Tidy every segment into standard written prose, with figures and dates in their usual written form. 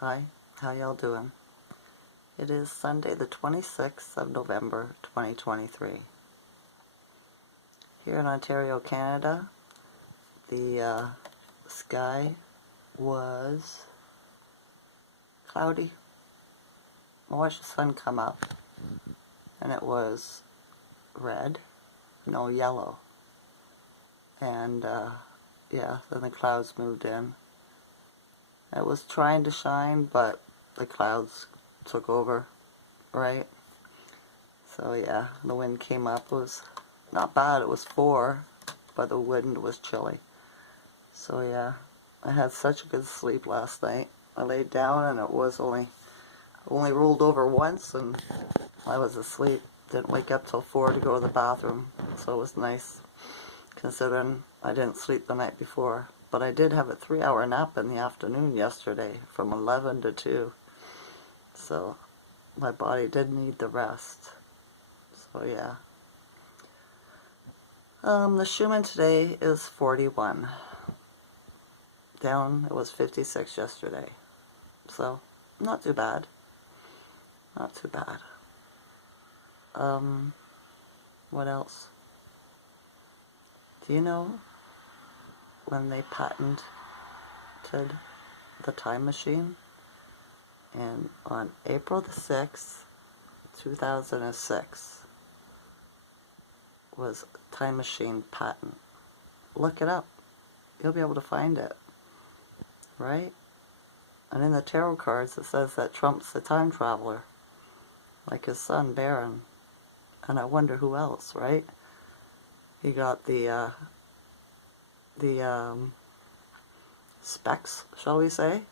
Hi, how y'all doing? It is Sunday the 26th of November 2023. Here in Ontario, Canada, the sky was cloudy. I watched the sun come up and it was red, no yellow. And yeah, then the clouds moved in. It was trying to shine, but the clouds took over, right? So yeah, the wind came up. It was not bad. It was 4, but the wind was chilly. So yeah, I had such a good sleep last night. I laid down and it was only rolled over once and I was asleep. Didn't wake up till 4 to go to the bathroom. So it was nice, considering I didn't sleep the night before. But I did have a 3-hour nap in the afternoon yesterday from 11 to 2. So my body did need the rest. So yeah. The Schumann today is 41. Down, it was 56 yesterday. So, not too bad. Not too bad. What else? Do you know when they patented the time machine? And on April the 6th, 2006 was time machine patent. Look it up. You'll be able to find it. Right? And in the tarot cards it says that Trump's a time traveler, like his son Barron. And I wonder who else, right? He got the specs, shall we say,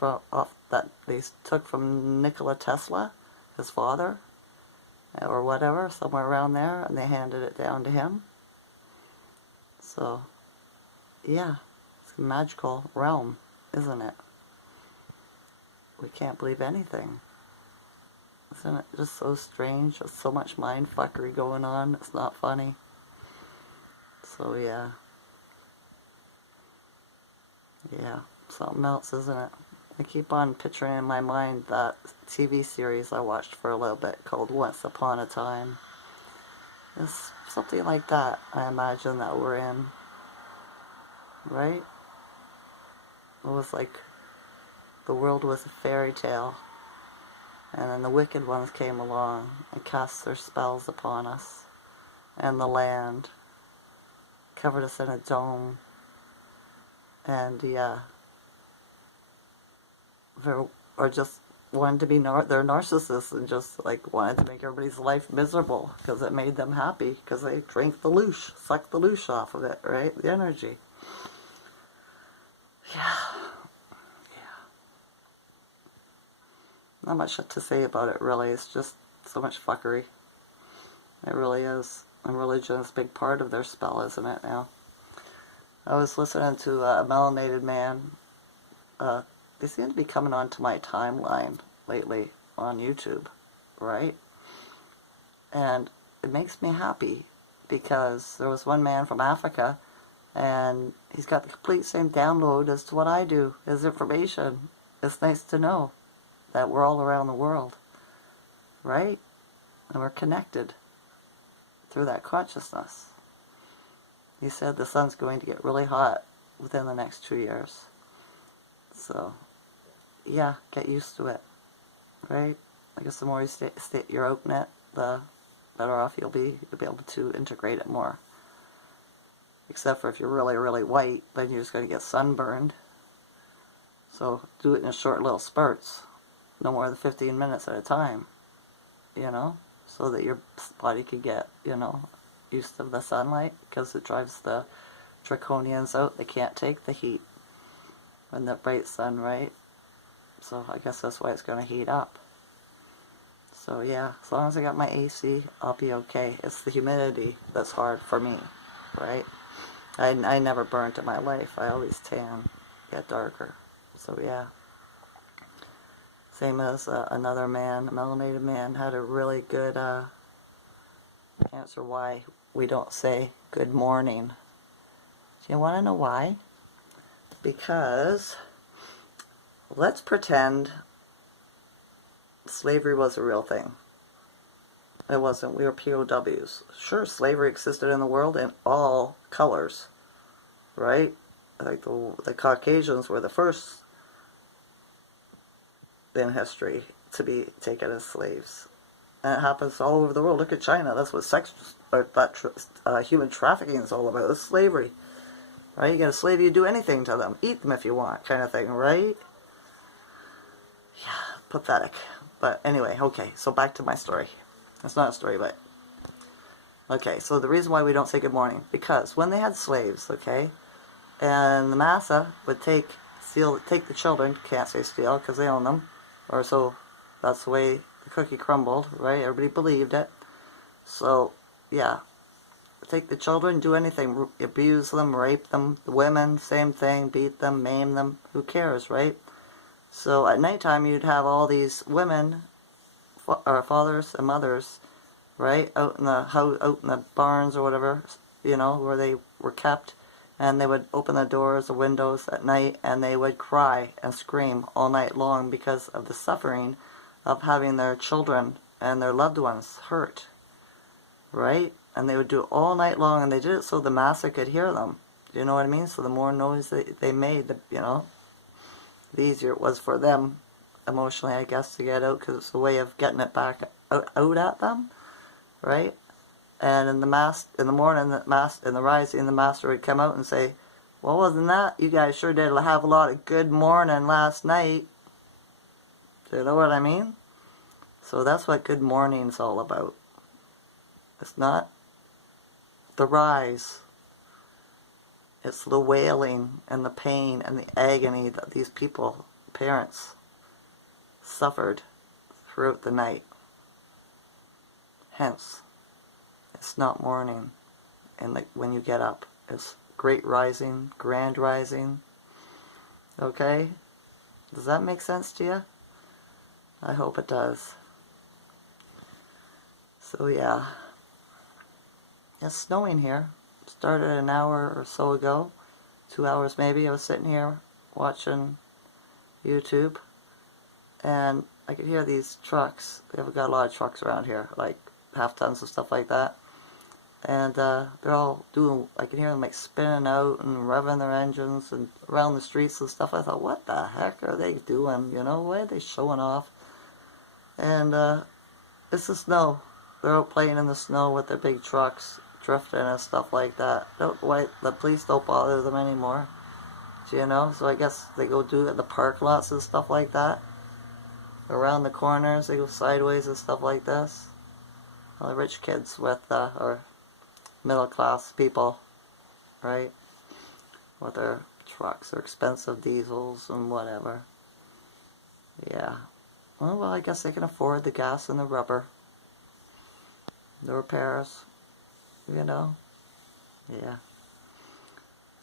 that they took from Nikola Tesla, his father, or whatever, somewhere around there, and they handed it down to him. So, yeah, it's a magical realm, isn't it? We can't believe anything. Isn't it just so strange? There's so much mind fuckery going on. It's not funny. So yeah. Yeah, something else, isn't it? I keep on picturing in my mind that TV series I watched for a little bit called Once Upon a Time. It's something like that, I imagine, that we're in. Right? It was like the world was a fairy tale. And then the wicked ones came along and cast their spells upon us. And the land covered us in a dome. And yeah, or just wanted to be they're narcissists and just like wanted to make everybody's life miserable because it made them happy because they drank the loosh, sucked the loosh off of it, right? The energy. Yeah. Not much to say about it, really. It's just so much fuckery. It really is. And religion is a big part of their spell, isn't it, now? I was listening to a melanated man. They seem to be coming onto my timeline lately on YouTube, right? And it makes me happy because there was one man from Africa and he's got the complete same download as to what I do, his information. It's nice to know that we're all around the world, right? And we're connected through that consciousness. He said the sun's going to get really hot within the next 2 years. So, yeah, get used to it, right? I guess the more you're open it, the better off you'll be. You'll be able to integrate it more. Except for if you're really, really white, then you're just going to get sunburned. So do it in short little spurts. No more than 15 minutes at a time, you know, so that your body could get, you know, used to the sunlight, because it drives the draconians out. They can't take the heat and the bright sun, right? So I guess that's why it's going to heat up. So yeah, as long as I got my AC, I'll be okay. It's the humidity that's hard for me, right? I never burnt in my life. I always tan, get darker. So yeah. Same as another man, a melanated man, had a really good answer why we don't say good morning. Do you want to know why? Because let's pretend slavery was a real thing. It wasn't. We were POWs. Sure, slavery existed in the world in all colors, right? Like the Caucasians were the first in history to be taken as slaves. And it happens all over the world. Look at China. That's what human trafficking is all about. It's slavery, right? You get a slave, you do anything to them. Eat them if you want, kind of thing, right? Yeah, pathetic. But anyway, okay, so back to my story. It's not a story, but... Okay, so the reason why we don't say good morning, because when they had slaves, okay, and the massa would take the children, can't say steal because they own them, or so that's the way the cookie crumbled, right? Everybody believed it. So, yeah, take the children, do anything, abuse them, rape them, the women, same thing, beat them, maim them, who cares, right? So at nighttime you'd have all these women, or fathers and mothers, right, out in the barns or whatever, you know, where they were kept, and they would open the doors, the windows at night, and they would cry and scream all night long because of the suffering of having their children and their loved ones hurt, right? And they would do it all night long, and they did it so the massa could hear them. Do you know what I mean? So the more noise they made, you know, the easier it was for them emotionally, I guess, to get out, because it's a way of getting it back out at them, right? And in the morning, in the rising, the master would come out and say, well, wasn't that? You guys sure did have a lot of good morning last night. Do you know what I mean? So that's what good morning's all about. It's not the rise. It's the wailing and the pain and the agony that these people, parents, suffered throughout the night. Hence, it's not morning when you get up. It's great rising, grand rising. Okay? Does that make sense to you? I hope it does. So yeah. It's snowing here. Started an hour or so ago. 2 hours maybe. I was sitting here watching YouTube, and I could hear these trucks. They've got a lot of trucks around here, like half tons and stuff like that. And they're all doing, I can hear them like spinning out and revving their engines and around the streets and stuff. I thought, what the heck are they doing? You know, why are they showing off? And it's the snow. They're out playing in the snow with their big trucks, drifting and stuff like that. The police don't bother them anymore. You know, so I guess they go do it at the park lots and stuff like that. Around the corners, they go sideways and stuff like this. Well, the rich kids with, or middle class people, right? With their trucks, their expensive diesels and whatever. Yeah. Well, I guess they can afford the gas and the rubber. The repairs, you know. Yeah.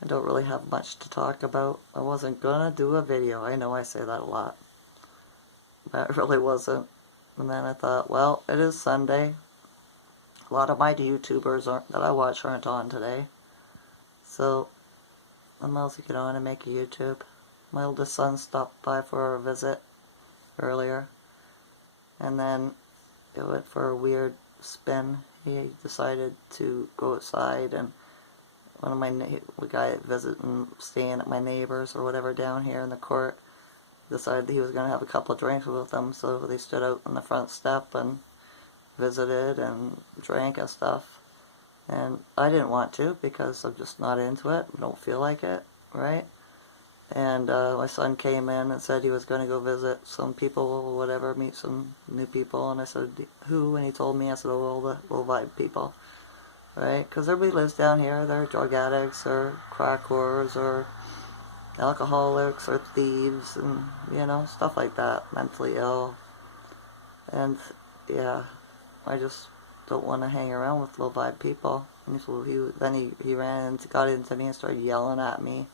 I don't really have much to talk about. I wasn't gonna do a video. I know I say that a lot. But I really wasn't. And then I thought, well, it is Sunday. A lot of my YouTubers that I watch aren't on today. So, I might as well get on and make a YouTube. My oldest son stopped by for a visit earlier. And then it went for a weird spin. He decided to go outside, and one of my the guy visiting, staying at my neighbors or whatever down here in the court, decided he was going to have a couple of drinks with them, so they stood out on the front step and visited and drank and stuff. And I didn't want to because I'm just not into it. I don't feel like it, right? And my son came in and said he was going to go visit some people or whatever, meet some new people. And I said, who? And he told me. I said, oh, all the low vibe people, right? Because everybody lives down here. They're drug addicts or crack whores or alcoholics or thieves and, you know, stuff like that, mentally ill. And, yeah, I just don't want to hang around with low vibe people. And so then he ran and got into me and started yelling at me,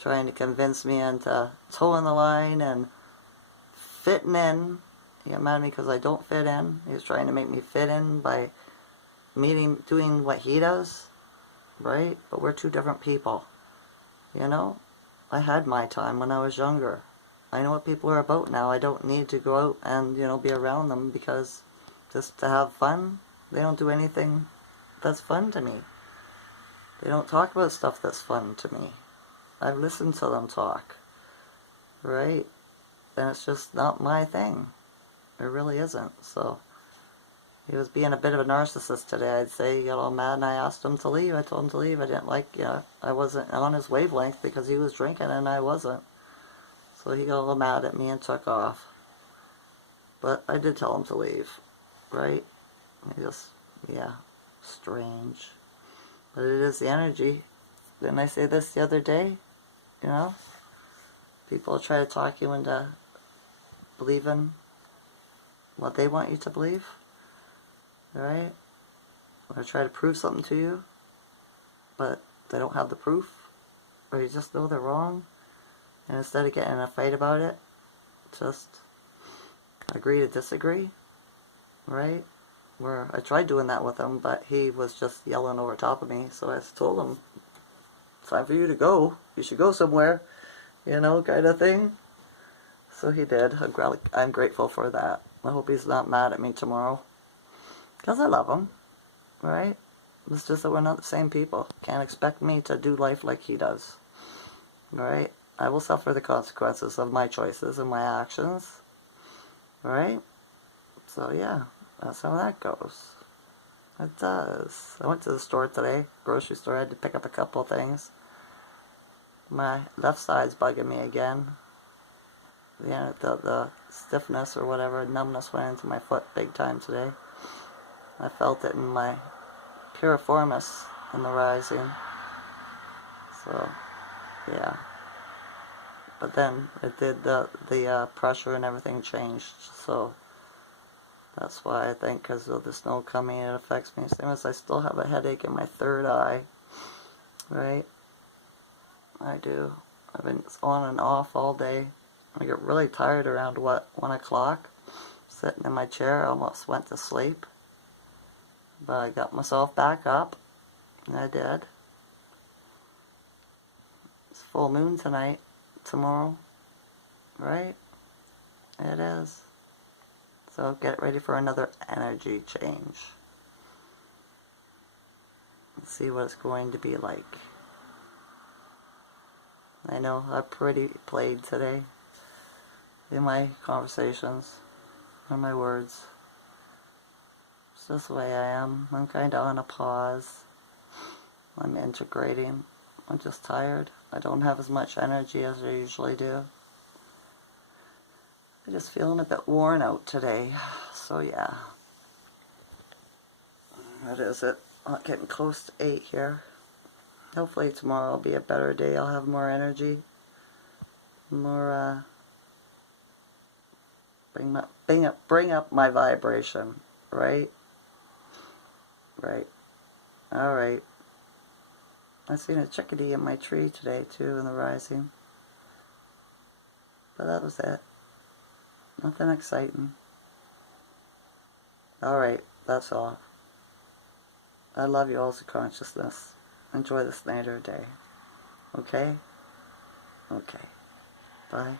trying to convince me into towing the line and fitting in. He got mad at me because I don't fit in. He was trying to make me fit in by doing what he does, right? But we're two different people, you know? I had my time when I was younger. I know what people are about now. I don't need to go out and, be around them because just to have fun, they don't do anything that's fun to me. They don't talk about stuff that's fun to me. I've listened to them talk, right? And it's just not my thing. It really isn't. So he was being a bit of a narcissist today, I'd say. He got all mad and I asked him to leave. I told him to leave. I didn't like, I wasn't on his wavelength because he was drinking and I wasn't. So he got all mad at me and took off. But I did tell him to leave, right? He just, yeah, strange. But it is the energy. Didn't I say this the other day? People try to talk you into believing what they want you to believe, right? Or try to prove something to you, but they don't have the proof, or you just know they're wrong, and instead of getting in a fight about it, just agree to disagree, right? Where I tried doing that with him, but he was just yelling over top of me, so I told him, it's time for you to go, you should go somewhere, kind of thing. So he did. I'm grateful for that. I hope he's not mad at me tomorrow, because I love him, right? It's just that we're not the same people. Can't expect me to do life like he does, right? I will suffer the consequences of my choices and my actions, right? So yeah, that's how that goes. It does. I went to the store today, grocery store. I had to pick up a couple of things. My left side's bugging me again. The stiffness or whatever, numbness went into my foot big time today. I felt it in my piriformis in the rising. So, yeah. But then it did, the pressure and everything changed. So that's why I think, because of the snow coming, it affects me. Same as I still have a headache in my third eye. Right? I do. I've been on and off all day. I get really tired around, 1 o'clock? Sitting in my chair, I almost went to sleep. But I got myself back up. And I did. It's full moon tonight. Tomorrow. Right? It is. So get ready for another energy change. Let's see what it's going to be like. I know I pretty played today in my conversations and my words. It's just the way I am. I'm kind of on a pause. I'm integrating. I'm just tired. I don't have as much energy as I usually do. I'm just feeling a bit worn out today. So yeah. That is it. I'm getting close to 8 here. Hopefully tomorrow will be a better day. I'll have more energy. More, bring up my vibration. Right? Right. Alright. I seen a chickadee in my tree today too in the rising. But that was it. Nothing exciting. Alright, that's all. I love you all's consciousness. Enjoy this night or day. Okay? Okay. Bye.